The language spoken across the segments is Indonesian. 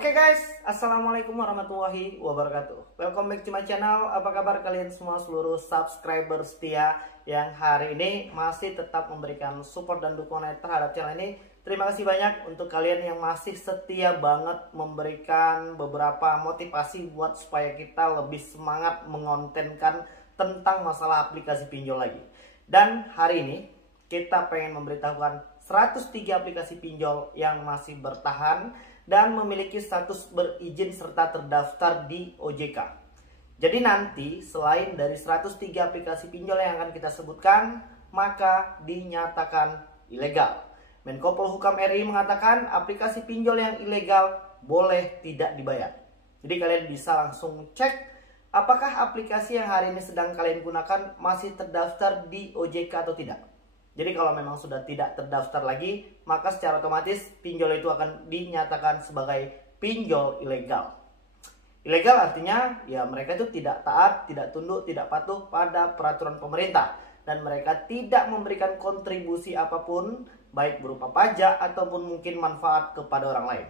Oke guys, assalamualaikum warahmatullahi wabarakatuh. Welcome back to my channel. Apa kabar kalian semua seluruh subscriber setia yang hari ini masih tetap memberikan support dan dukungan terhadap channel ini. Terima kasih banyak untuk kalian yang masih setia banget memberikan beberapa motivasi buat supaya kita lebih semangat mengontenkan tentang masalah aplikasi pinjol lagi. Dan hari ini kita pengen memberitahukan 103 aplikasi pinjol yang masih bertahan dan memiliki status berizin serta terdaftar di OJK. Jadi nanti selain dari 103 aplikasi pinjol yang akan kita sebutkan, maka dinyatakan ilegal. Menko Polhukam RI mengatakan aplikasi pinjol yang ilegal boleh tidak dibayar. Jadi kalian bisa langsung cek apakah aplikasi yang hari ini sedang kalian gunakan masih terdaftar di OJK atau tidak. Jadi kalau memang sudah tidak terdaftar lagi, maka secara otomatis pinjol itu akan dinyatakan sebagai pinjol ilegal. Ilegal artinya ya mereka itu tidak taat, tidak tunduk, tidak patuh pada peraturan pemerintah. Dan mereka tidak memberikan kontribusi apapun, baik berupa pajak ataupun mungkin manfaat kepada orang lain.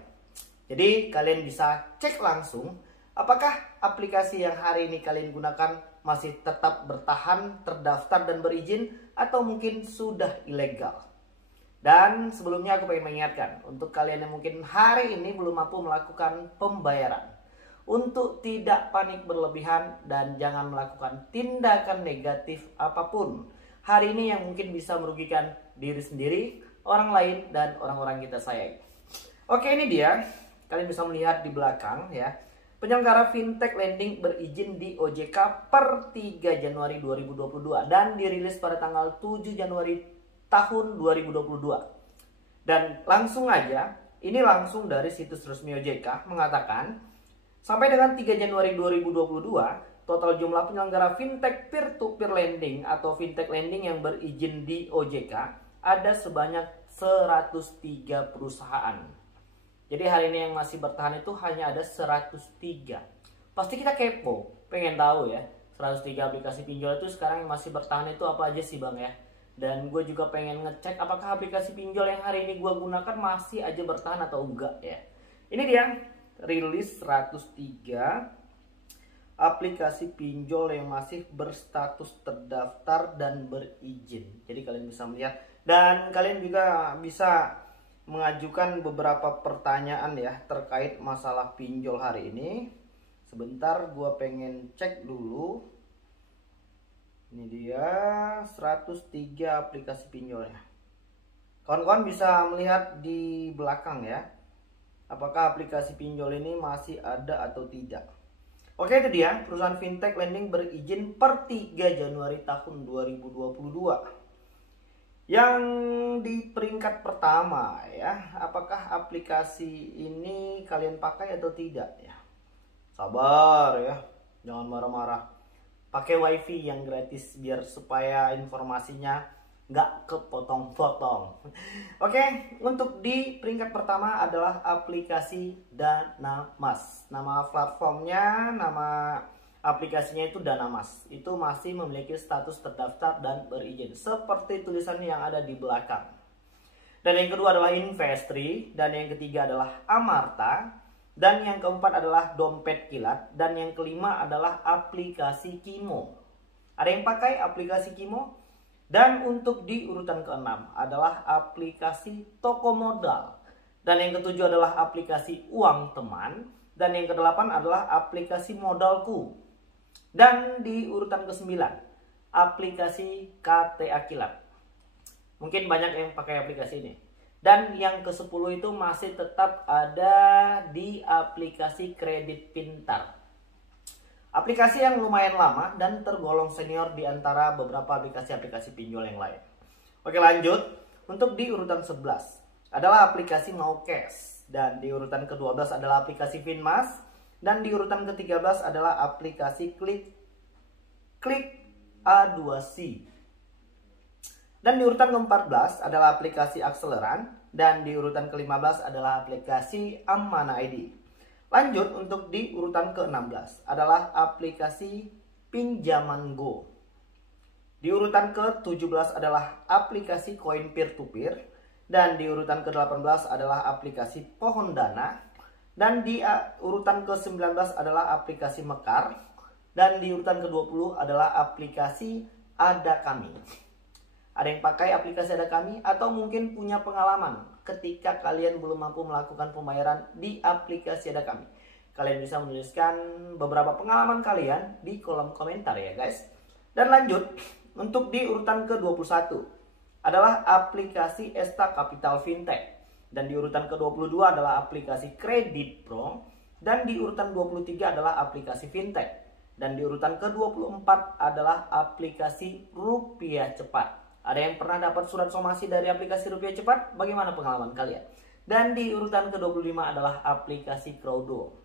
Jadi kalian bisa cek langsung apakah aplikasi yang hari ini kalian gunakan masih tetap bertahan, terdaftar dan berizin, atau mungkin sudah ilegal. Dan sebelumnya aku pengen mengingatkan untuk kalian yang mungkin hari ini belum mampu melakukan pembayaran, untuk tidak panik berlebihan dan jangan melakukan tindakan negatif apapun hari ini yang mungkin bisa merugikan diri sendiri, orang lain, dan orang-orang kita sayang. Oke, ini dia, kalian bisa melihat di belakang ya. Penyelenggara fintech lending berizin di OJK per 3 Januari 2022 dan dirilis pada tanggal 7 Januari tahun 2022. Dan langsung aja, ini langsung dari situs resmi OJK mengatakan sampai dengan 3 Januari 2022 total jumlah penyelenggara fintech peer-to-peer lending atau fintech lending yang berizin di OJK ada sebanyak 103 perusahaan. Jadi hari ini yang masih bertahan itu hanya ada 103. Pasti kita kepo, pengen tahu ya 103 aplikasi pinjol itu sekarang yang masih bertahan itu apa aja sih bang ya. Dan gue juga pengen ngecek apakah aplikasi pinjol yang hari ini gue gunakan masih aja bertahan atau enggak ya. Ini dia rilis 103 aplikasi pinjol yang masih berstatus terdaftar dan berizin. Jadi kalian bisa melihat dan kalian juga bisa mengajukan beberapa pertanyaan ya terkait masalah pinjol hari ini. Sebentar gue pengen cek dulu. Ini dia 103 aplikasi pinjolnya. Kawan-kawan bisa melihat di belakang ya, apakah aplikasi pinjol ini masih ada atau tidak. Oke, itu dia perusahaan fintech lending berizin per 3 Januari tahun 2022. Yang di peringkat pertama ya, apakah aplikasi ini kalian pakai atau tidak ya? Sabar ya, jangan marah-marah. Pakai wifi yang gratis biar supaya informasinya nggak kepotong-potong. Oke, untuk di peringkat pertama adalah aplikasi Danamas. Nama platformnya, nama aplikasinya itu Danamas. Itu masih memiliki status terdaftar dan berizin seperti tulisan yang ada di belakang. Dan yang kedua adalah Investri, dan yang ketiga adalah Amarta, dan yang keempat adalah Dompet Kilat, dan yang kelima adalah aplikasi Kimo. Ada yang pakai aplikasi Kimo? Dan untuk di urutan keenam adalah aplikasi Toko Modal, dan yang ketujuh adalah aplikasi Uang Teman, dan yang kedelapan adalah aplikasi Modalku. Dan di urutan ke-9 aplikasi KTA Kilat. Mungkin banyak yang pakai aplikasi ini. Dan yang ke-10 itu masih tetap ada di aplikasi Kredit Pintar. Aplikasi yang lumayan lama dan tergolong senior di antara beberapa aplikasi-aplikasi pinjol yang lain. Oke, lanjut. Untuk di urutan 11 adalah aplikasi Maucash, dan di urutan ke-12 adalah aplikasi Finmas, dan di urutan ke-13 adalah aplikasi Klik A2C. Dan di urutan ke-14 adalah aplikasi Akseleran, dan di urutan ke-15 adalah aplikasi Ammana ID. Lanjut, untuk di urutan ke-16 adalah aplikasi Pinjaman Go. Di urutan ke-17 adalah aplikasi Koin Peer to Peer, dan di urutan ke-18 adalah aplikasi Pohon Dana. Dan di urutan ke-19 adalah aplikasi Mekar. Dan di urutan ke-20 adalah aplikasi Ada Kami. Ada yang pakai aplikasi Ada Kami atau mungkin punya pengalaman ketika kalian belum mampu melakukan pembayaran di aplikasi Ada Kami. Kalian bisa menuliskan beberapa pengalaman kalian di kolom komentar ya guys. Dan lanjut, untuk di urutan ke-21 adalah aplikasi Esta Capital Fintech. Dan di urutan ke-22 adalah aplikasi Kredit Pro. Dan di urutan 23 adalah aplikasi Fintech. Dan di urutan ke-24 adalah aplikasi Rupiah Cepat. Ada yang pernah dapat surat somasi dari aplikasi Rupiah Cepat? Bagaimana pengalaman kalian? Dan di urutan ke-25 adalah aplikasi Crowdo.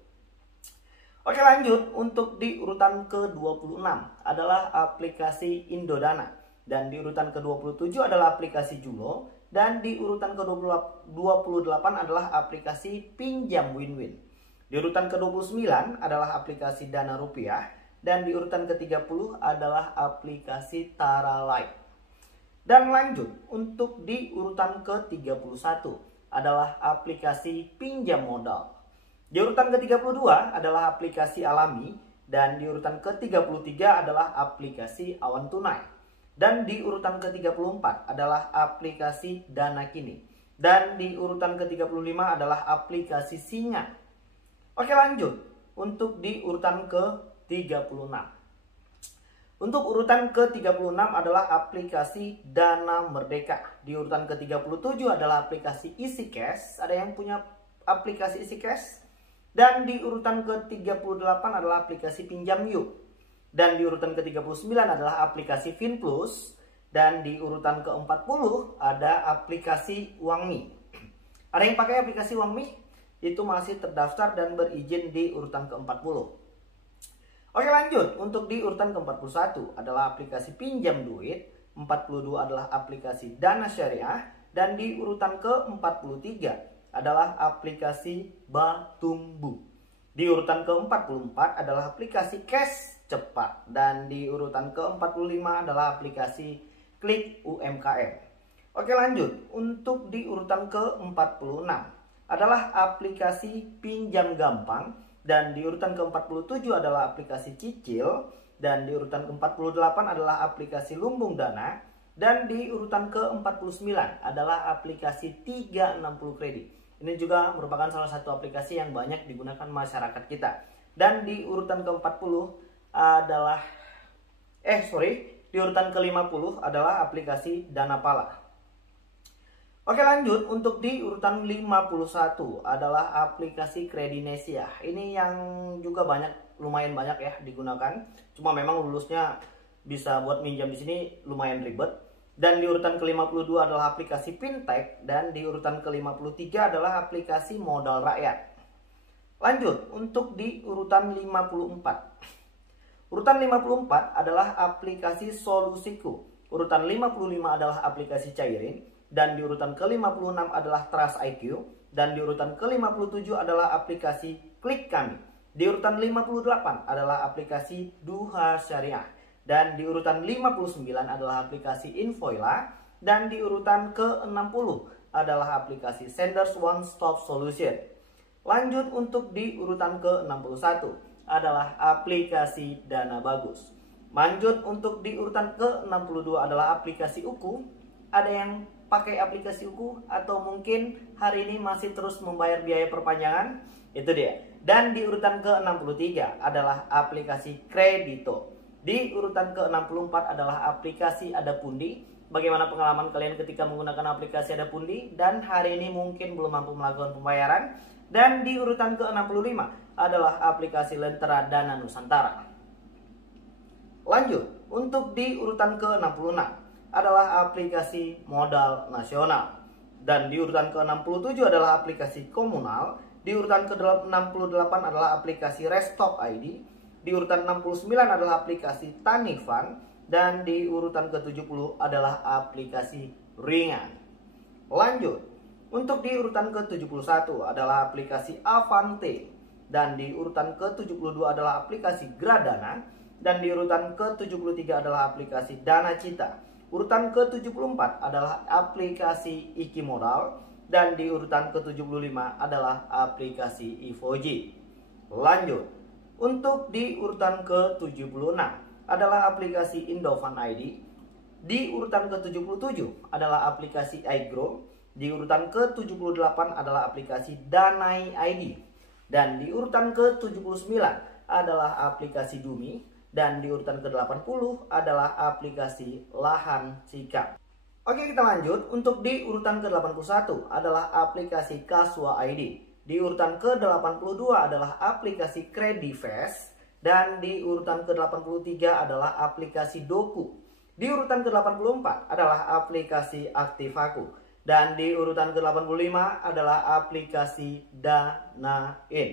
Oke lanjut, untuk di urutan ke-26 adalah aplikasi Indodana. Dan di urutan ke-27 adalah aplikasi Julo. Dan di urutan ke-28 adalah aplikasi Pinjam Win-Win. Di urutan ke-29 adalah aplikasi Dana Rupiah. Dan di urutan ke-30 adalah aplikasi Tara Light. Dan lanjut, untuk di urutan ke-31 adalah aplikasi Pinjam Modal. Di urutan ke-32 adalah aplikasi Alami. Dan di urutan ke-33 adalah aplikasi Awan Tunai. Dan di urutan ke-34 adalah aplikasi Dana Kini. Dan di urutan ke-35 adalah aplikasi Singa. Oke lanjut, untuk di urutan ke-36. Untuk urutan ke-36 adalah aplikasi Dana Merdeka. Di urutan ke-37 adalah aplikasi Easy Cash. Ada yang punya aplikasi Easy Cash? Dan di urutan ke-38 adalah aplikasi Pinjam Yuk. Dan di urutan ke-39 adalah aplikasi FinPlus. Dan di urutan ke-40 ada aplikasi UangMi. Ada yang pakai aplikasi UangMi? Itu masih terdaftar dan berizin di urutan ke-40. Oke lanjut, untuk di urutan ke-41 adalah aplikasi Pinjam Duit. 42 adalah aplikasi Dana Syariah. Dan di urutan ke-43 adalah aplikasi Batumbu. Di urutan ke-44 adalah aplikasi Cash Cepat. Dan di urutan ke-45 adalah aplikasi Klik UMKM. Oke lanjut, untuk di urutan ke-46 adalah aplikasi Pinjam Gampang. Dan di urutan ke-47 adalah aplikasi Cicil. Dan di urutan ke-48 adalah aplikasi Lumbung Dana. Dan di urutan ke-49 adalah aplikasi 360 Kredit. Ini juga merupakan salah satu aplikasi yang banyak digunakan masyarakat kita. Dan di urutan ke-40 adalah di urutan ke-50 adalah aplikasi Dana Pala. Oke lanjut, untuk di urutan 51 adalah aplikasi Kredinesia. Ini yang juga lumayan banyak ya digunakan. Cuma memang lulusnya bisa buat minjam di sini lumayan ribet. Dan di urutan ke-52 adalah aplikasi Fintech. Dan di urutan ke-53 adalah aplikasi Modal Rakyat. Lanjut, untuk di urutan 54. Urutan 54 adalah aplikasi Solusiku. Urutan 55 adalah aplikasi Cairin. Dan di urutan ke-56 adalah Trust IQ. Dan di urutan ke-57 adalah aplikasi Klik Kami. Di urutan 58 adalah aplikasi Duha Syariah. Dan di urutan 59 adalah aplikasi Infoila. Dan di urutan ke-60 adalah aplikasi Senders One Stop Solution. Lanjut, untuk di urutan ke-61 adalah aplikasi Dana Bagus. Lanjut, untuk di urutan ke-62 adalah aplikasi Uku. Ada yang pakai aplikasi Uku atau mungkin hari ini masih terus membayar biaya perpanjangan? Itu dia. Dan di urutan ke-63 adalah aplikasi Kredito. Di urutan ke-64 adalah aplikasi Ada Pundi. Bagaimana pengalaman kalian ketika menggunakan aplikasi Ada Pundi dan hari ini mungkin belum mampu melakukan pembayaran? Dan di urutan ke-65 adalah aplikasi Lentera Dana Nusantara. Lanjut, untuk di urutan ke-66 adalah aplikasi Modal Nasional. Dan di urutan ke-67 adalah aplikasi Komunal. Di urutan ke-68 adalah aplikasi Restock ID. Di urutan 69 adalah aplikasi Tanifan. Dan di urutan ke-70 adalah aplikasi Ringan. Lanjut, untuk di urutan ke-71 adalah aplikasi Avante. Dan di urutan ke-72 adalah aplikasi Gradana. Dan di urutan ke-73 adalah aplikasi Dana Cita. Urutan ke-74 adalah aplikasi Iki Modal. dan di urutan ke-75 adalah aplikasi Evoji. Lanjut, untuk di urutan ke-76 adalah aplikasi Indovan ID. Di urutan ke-77 adalah aplikasi iGrow. Di urutan ke-78 adalah aplikasi Danai ID. Dan di urutan ke-79 adalah aplikasi Dumi. Dan di urutan ke-80 adalah aplikasi Lahan Sikap. Oke, kita lanjut. Untuk di urutan ke-81 adalah aplikasi Kaswa ID. Di urutan ke-82 adalah aplikasi Credifast. Dan di urutan ke-83 adalah aplikasi Doku. Di urutan ke-84 adalah aplikasi Aktivaku. Dan di urutan ke-85 adalah aplikasi Danain.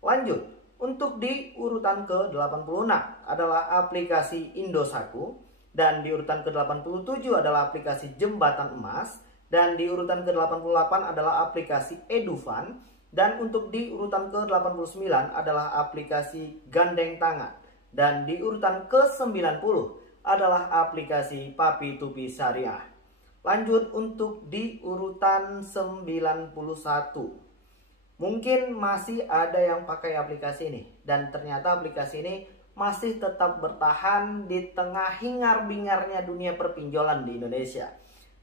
Lanjut, untuk di urutan ke-86 adalah aplikasi Indosaku. Dan di urutan ke-87 adalah aplikasi Jembatan Emas. Dan di urutan ke-88 adalah aplikasi Edufan. Dan untuk di urutan ke-89 adalah aplikasi Gandeng Tangan. Dan di urutan ke-90 adalah aplikasi Papi Tupi Syariah. Lanjut untuk di urutan 91. Mungkin masih ada yang pakai aplikasi ini. Dan ternyata aplikasi ini masih tetap bertahan di tengah hingar-bingarnya dunia perpinjolan di Indonesia.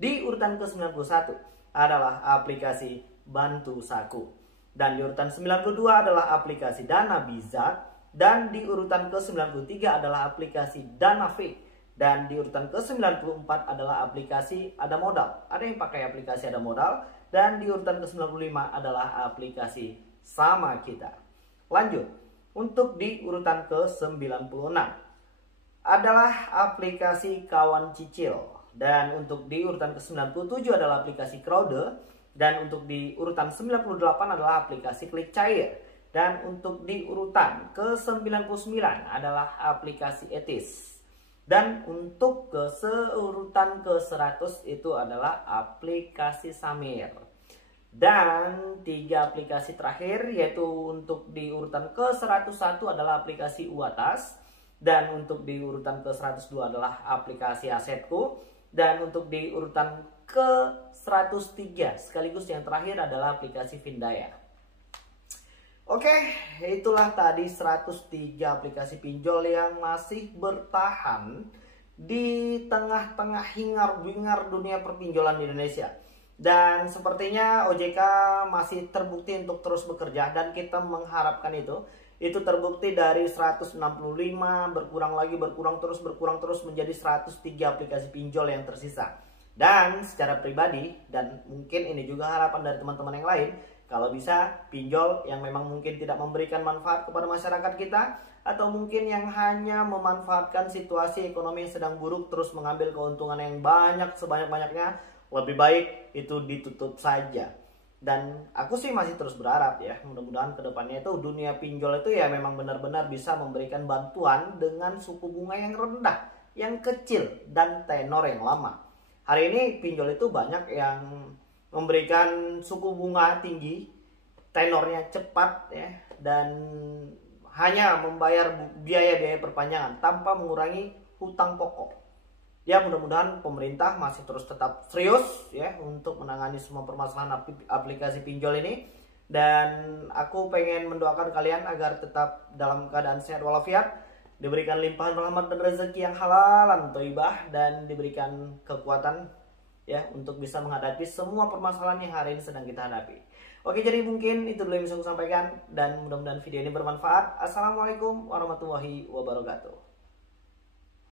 Di urutan ke-91 adalah aplikasi Bantu Saku. Dan di urutan 92 adalah aplikasi Dana Bizak. Dan di urutan ke-93 adalah aplikasi Dana Fake. Dan di urutan ke-94 adalah aplikasi Ada Modal. Ada yang pakai aplikasi Ada Modal. Dan di urutan ke-95 adalah aplikasi Sama Kita. Lanjut, untuk di urutan ke-96 adalah aplikasi Kawan Cicil. Dan untuk di urutan ke-97 adalah aplikasi Crowder. Dan untuk di urutan 98 adalah aplikasi Klik Cair. Dan untuk di urutan ke-99 adalah aplikasi Etis. Dan untuk urutan ke-100 itu adalah aplikasi Samir. Dan 3 aplikasi terakhir yaitu untuk di urutan ke-101 adalah aplikasi Uatas. Dan untuk di urutan ke-102 adalah aplikasi Asetku. Dan untuk di urutan ke-103 sekaligus yang terakhir adalah aplikasi Vindaya. Oke, itulah tadi 103 aplikasi pinjol yang masih bertahan di tengah-tengah hingar-bingar dunia perpinjolan di Indonesia. Dan sepertinya OJK masih terbukti untuk terus bekerja dan kita mengharapkan itu. Itu terbukti dari 165 berkurang lagi, berkurang terus menjadi 103 aplikasi pinjol yang tersisa. Dan secara pribadi, dan mungkin ini juga harapan dari teman-teman yang lain, kalau bisa pinjol yang memang mungkin tidak memberikan manfaat kepada masyarakat kita, atau mungkin yang hanya memanfaatkan situasi ekonomi yang sedang buruk terus mengambil keuntungan yang banyak sebanyak-banyaknya, lebih baik itu ditutup saja. Dan aku sih masih terus berharap ya, mudah-mudahan kedepannya itu dunia pinjol itu ya memang benar-benar bisa memberikan bantuan dengan suku bunga yang rendah, yang kecil, dan tenor yang lama. Hari ini pinjol itu banyak yang memberikan suku bunga tinggi, tenornya cepat ya, dan hanya membayar biaya-biaya perpanjangan tanpa mengurangi hutang pokok. Ya, mudah-mudahan pemerintah masih terus tetap serius ya untuk menangani semua permasalahan aplikasi pinjol ini. Dan aku pengen mendoakan kalian agar tetap dalam keadaan sehat walafiat, diberikan limpahan rahmat dan rezeki yang halalan thayyibah, dan diberikan kekuatan ya untuk bisa menghadapi semua permasalahan yang hari ini sedang kita hadapi. Oke, jadi mungkin itu dulu yang bisa aku sampaikan dan mudah-mudahan video ini bermanfaat. Assalamualaikum warahmatullahi wabarakatuh.